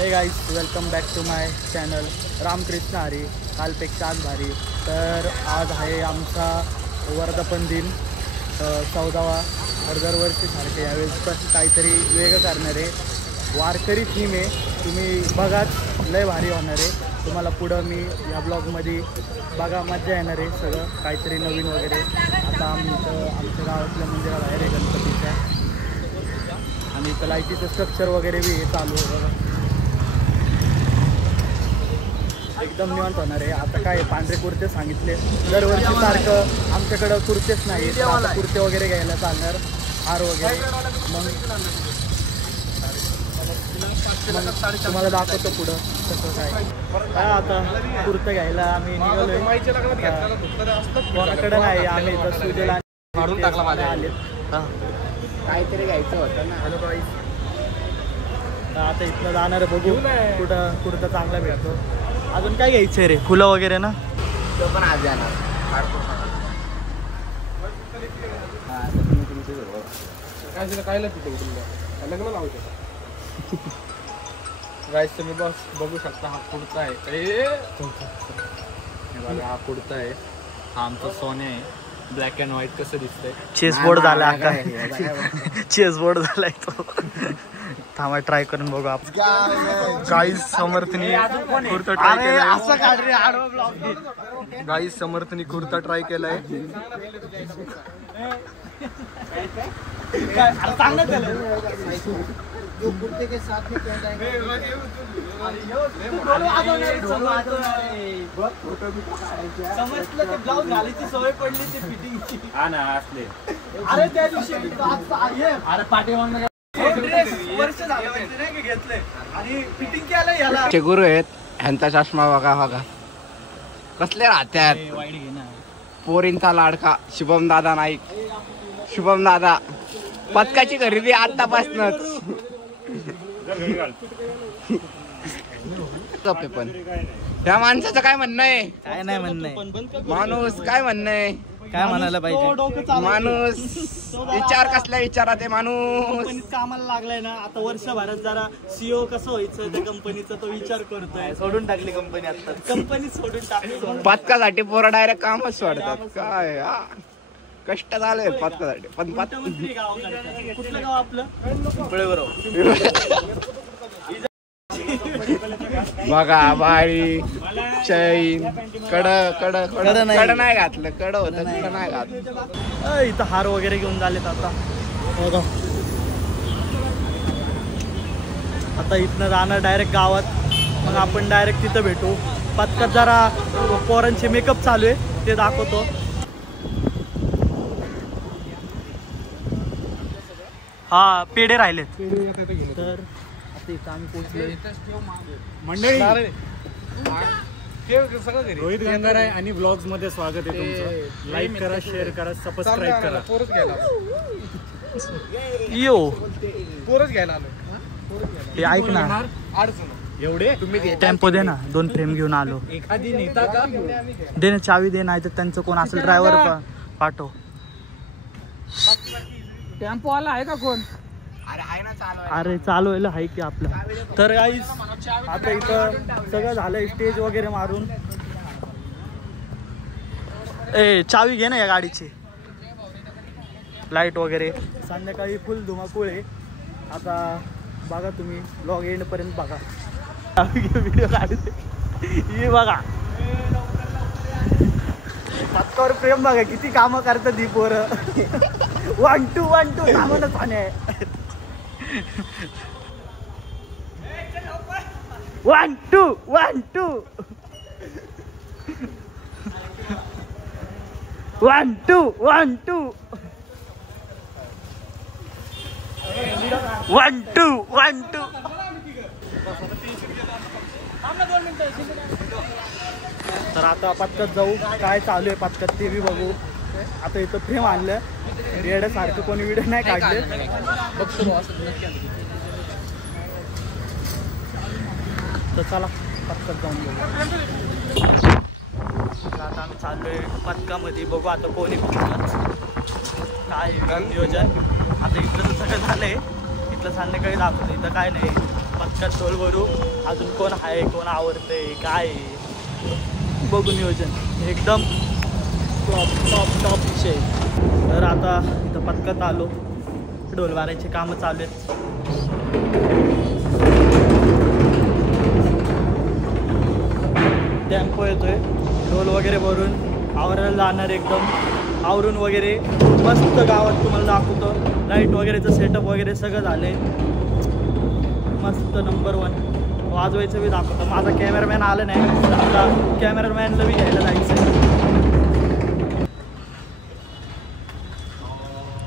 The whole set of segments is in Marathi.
हे guys welcome back to my channel Ramakrishna Hari कालपेक्षा आज भारी. तर आज आहे आमचा वर्धापन दिन 14वा. तर दरवर्षीसारखे यावेळेस काहीतरी वेगळं करणार आहे. वारकरी थीम आहे, तुम्ही बघाच, लय भारी होणार आहे. तुम्हाला पुढं मी या ब्लॉगमध्ये बघा, मजा येणार आहे. सगळं काहीतरी नवीन वगैरे. आता आम्ही इथं आमच्या गावातल्या मंदिराबाहेर आहे गणपतीच्या, आणि इथं लाईटीचं स्ट्रक्चर वगैरे बी चालू आहे बघा. एकदम निवांत होणार आहे. आता काय पांढरे कुर्ते सांगितले, दरवर्षीसारखं आमच्याकडं कुर्तेच नाही, आता कुर्ते वगैरे घ्यायला चालणार, हार वगैरे. मग तुम्हाला दाखवतो पुढं कसं काय. आता कुर्ते घ्यायला आम्ही निघालोय. कोणाकडे नाही, आम्ही इथं सुजेला आले, काहीतरी घ्यायचं होतं ना. हॅलो बाई, आता इथनं जाणार आहे, बघू कुठं कुर्ता चांगला भेटतो. अजून काय घ्यायचं रे, फुलं वगैरे ना, तो पण आज जाणार. लग्न लावू शकता गाईस, तुम्ही बस बघू शकता. हा कुर्ता आहे, बघा हा कुर्ता आहे. हा आमचा सोने आहे, ब्लॅक अँड व्हाईट. कसं दिसतंय, चेसबोर्ड झाला का, चेसबोर्ड झालाय तो. थांबा ट्राय करून बघू आपण. गाईस समर्थनी कुर्ता ट्राय केलाय. गाईस समर्थनी कुर्ता ट्राय केलाय. कुर्ते के साथ में समजलं ते ब्लाउज घालायची सवय पडली, ते फिटिंगची. हा ना असले. अरे त्या दिवशी अरे पाठीमागून वर्ष झालं नाही का घेतलंय, आणि फिटिंग केलं याला. गुरु आहेत, ह्यांचा चष्मा बघा बघा कसले राहत्यात. वाईट घे ना. पोरींचा लाडका शुभम दादा नाईक. शुभम दादा पदकाची खरेदी आतापासूनच. पण त्या माणसाचं काय म्हणणं आहे, काय नाही म्हणणं आहे, माणूस काय म्हणणं आहे, काय म्हणायला पाहिजे माणूस विचार कसला विचारात आहे माणूस. कामाला लागलाय ना, आता वर्षभरात जरा सीओ कसं व्हायचं त्या कंपनीचा तो विचार करतोय. सोडून टाकली कंपनी, आता कंपनी सोडून टाकली. पदकासाठी पोरं डायरेक्ट कामच सोडतात. काय कष्ट झाले पदकासाठी. पण कुठलं गाव आपलं, बघा बाळी चैन कड कड कड नाही घातलं, कड होतं कड नाही घातलं. इथं हार वगैरे घेऊन झालेत. आता इथनं जाणार डायरेक्ट गावात, मग आपण डायरेक्ट तिथं भेटू. पदकात जरा पोरांचे मेकअप चालू आहे, ते दाखवतो. हा पेढे राहिलेत. तर आता इथं आम्ही पोहोचलो. मंडळी रोहित गंगार आहे आणि ब्लॉग्स मध्ये स्वागत आहे तुमचं. लाईक करा, शेअर करा, सबस्क्राईब करा. यो पोरच घ्यायला आलो. हे ऐक ना, एवढे तुम्ही टेम्पो दे ना, 2 फ्रेम घेऊन आलो. एखादी नेता का दे ना, चावी दे, नाही तर त्यांचं कोण असेल ड्रायव्हर पाठव. टेम्पो आला आहे का कोण? अरे चालू आहे की आपलं. तर गाईस आता इथं सगळं झालंय, स्टेज वगैरे मारून. चावी घे ना या गाडीची. लाईट वगैरे संध्याकाळी फुल धुमाकूळ आहे. आता बघा तुम्ही ब्लॉग एंड पर्यंत बघा. व्हिडिओ काढते ही बघा. पत्कावर प्रेम बघा, किती कामं करतात ही पोरं. 1 2 1 2 थांबणच पाणी. 1 2 1 2 1 2 1 2 1 2 1 2. तर आता पत्कात जाऊ, काय चालू आहे पत्कात ते बी बघू. आता इथं फ्रेम आणलं, रेड्यासारखं कोणी व्हिडिओ नाही काढले. तर चला पत्कात जाऊन बघू. आता आम्ही चाललोय पथकामध्ये, बघू आता कोणी काय नियोजन. आता इथलं तर सगळं झालंय, इथलं संध्याकाळी दाखवतो. इथं काय नाही, पटकन टोल भरू. अजून कोण आहे, कोण आवडते, काय आहे बघू नियोजन एकदम टॉप विषय. तर आता इथं पटकत आलो, ढोल वारायचे कामं चालू आहेत. टेम्पो येतोय, ढोल वगैरे भरून आवरायला जाणार. एकदम आवरून वगैरे मस्त गावात तुम्हाला दाखवतो. लाईट वगैरेचं सेटअप वगैरे सगळं झालंय मस्त नंबर 1. वाजवायचं बी दाखवतो. माझा कॅमेरामॅन आला नाही, आता कॅमेरामॅनला बी घ्यायला जायचं.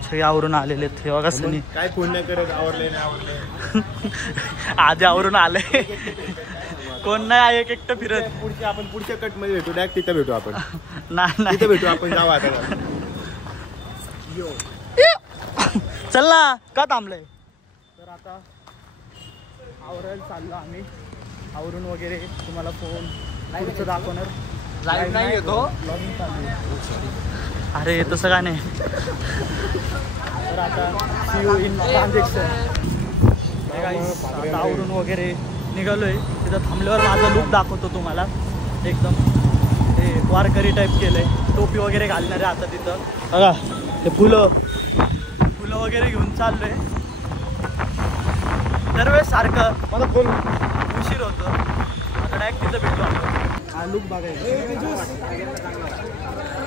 सगळे आवरून आलेले आहेत. हे बघा सनी काय पुण्य करत आवरले नाही आवरले. आधी आवरून आले. कोण नाही एक एकटं फिरत. आपण पुढच्या कट मध्ये भेटू. डायरेक्ट तिथं भेटू आपण. नाही तिथं भेटू आपण. जाऊ आता. चल ना, का थांबलंय. तर आता आवरायला चाललो आम्ही. आवरून वगैरे तुम्हाला फोन पुढचं दाखवणार. लाईव्ह नाही येतो. ब्लॉगिंग चालू आहे. अरे तसं काय नाही. तर आता सी यू इन ट्रान्झॅक्शन. आता आवरून वगैरे निघालोय. तिथं थांबल्यावर माझा लुक दाखवतो तुम्हाला. एकदम हे वारकरी टाईप केलंय. टोपी वगैरे घालणारे आता तिथं बघा. ते फुलं वगैरे घेऊन चाललोय. दरवेळेस सारखं मला फोन उशीर होतो. आता डायरेक्ट तिथं भेटलो आपण. हा लुक बघायचा.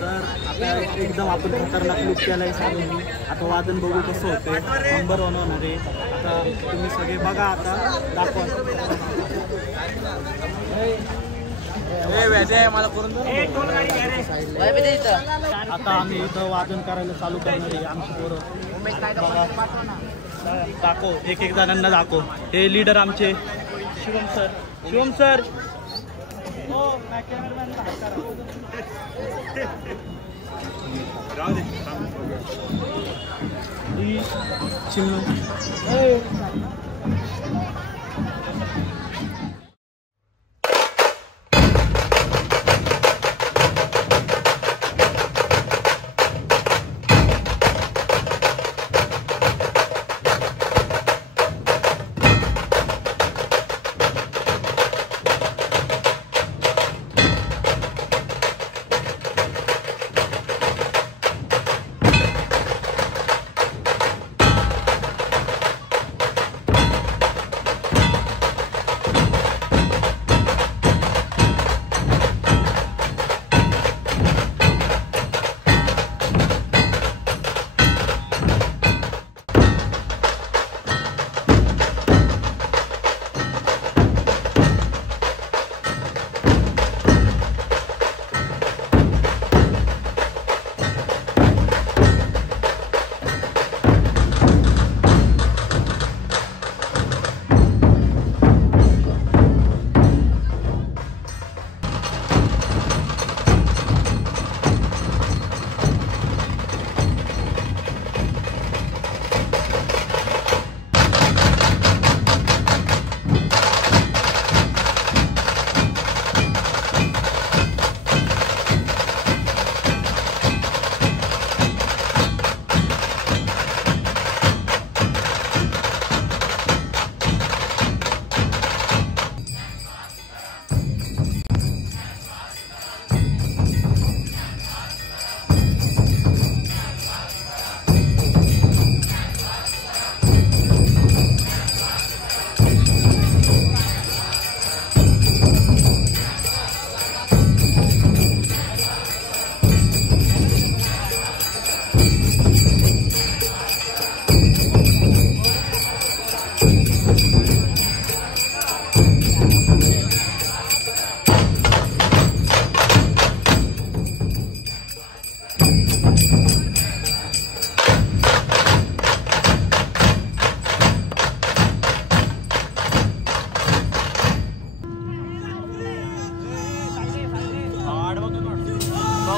तर आता एकदम आपण खतरनाक लुक केलाय साधून. आता वादन बघू कसं होतंय. नंबर 1 होणार आहे. आता तुम्ही सगळे बघा. आता दाखवा. मला करून आता आम्ही इथं वादन करायला चालू करणार आहे. आमची पोरं दाखव. एक जणांना दाखव. हे लीडर आमचे शिवम सर. हो कॅमेरामॅन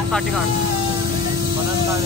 साठी काढ बनन काढ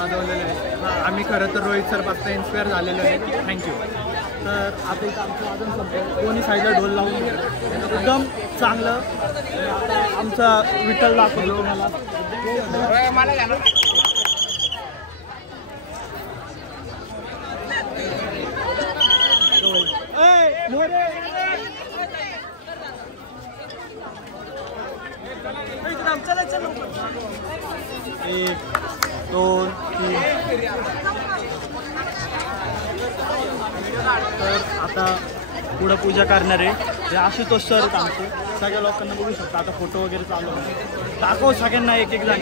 वाजवलेलं आहे. आम्ही खरं तर रोहित सर पासून इन्स्पायर झालेलो आहे. थँक्यू. तर आता इथं आमचं वाजन संपलं. दोन्ही साईडला ढोल लावून एकदम चांगलं. आता आमचा विठ्ठल दाखवलो तुम्हाला. एक, दोन, तीन. तर आता पुढं पूजा करणार आहे. हे आशुतोष सर आहेत आमचे. सगळ्या लोकांना बघू शकता. आता फोटो वगैरे चालू आहे. दाखव सगळ्यांना एक एक जण.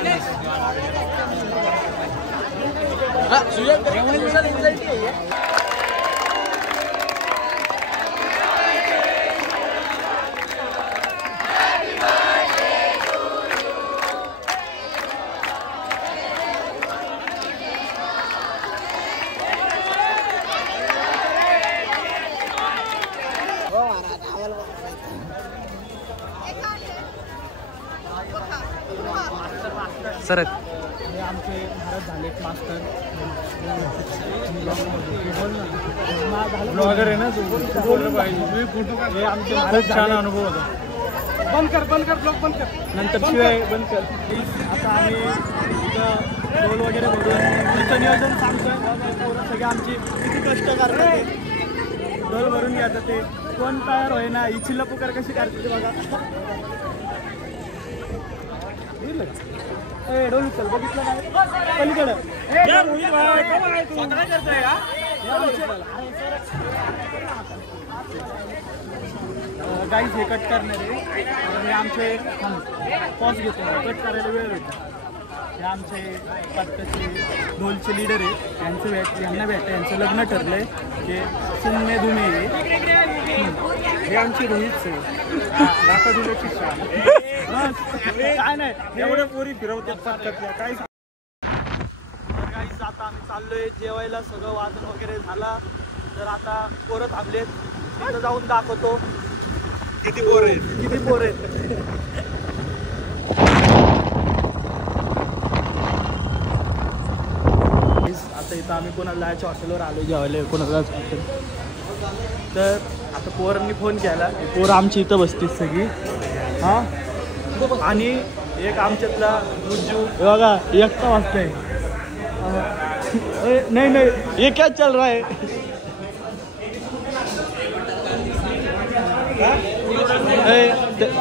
सर हे आमचे महाराज झालेत मास्टर. ब्लॉगर आहे ना तू. हे आमचे महाराज छान अनुभव होता. बंद कर ब्लॉग बंद कर. नंतर शिवाय बंद कर. आता आम्ही इथं ढोल वगैरे भरून त्याचं नियोजन सांगतोय. सगळे आमची किती कष्ट करतात ते ढोल भरून घ्यायचं. ते कोण तयार होय ना. ही चिल्ला पुकार कशी करते ते बघा. ढोल उचल बघितलं काय पलीकडं. गाईज हे कट करणार आहे. हे आमचे पॉज घेतो. कट करायला वेळ भेटतो. हे आमचे पत्त्याचे ढोलचे लीडर आहे. यांना भेटतं. यांचं लग्न ठरलं आहे. हे सुन्ने धुमे. हे आमचे रोहित दाखव दिले शिक्षा. काय नाही एवढ्या पोरी फिरवतात काय. काहीच आता आम्ही चाललोय जेवायला. सगळं वाजन वगैरे झाला. तर आता पोरं थांबलेत. तिथं जाऊन दाखवतो किती पोर आहेत. आता इथं आम्ही कोणाला जायच्या हॉटेलवर आलो जेवायला. कोणाला हॉटेल. तर आता पोरांनी फोन केला. पोरं आमची इथं बसतील सगळी. हां आणि एक आमच्यातला गुज्जू बघा एकटा वाजतंय. नाही ये क्या चल रहा है.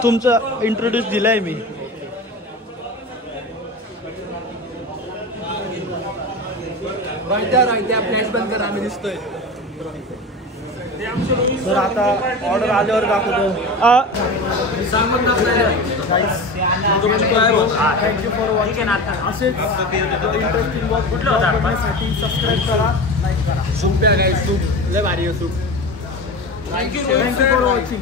तुमचं इंट्रोड्यूस दिलाय मी. फ्लॅश बंद करा. आम्ही दिसतोय. तर आता ऑर्डर आल्यावर दाखवतो. Thank you for watching. असेच इंटरेस्टिंग ब्लॉग बघण्यासाठी सबस्क्राईब करा, लाईक करा. सूप प्या काय. सूप लय भारी आहे सूप. Thank you for watching.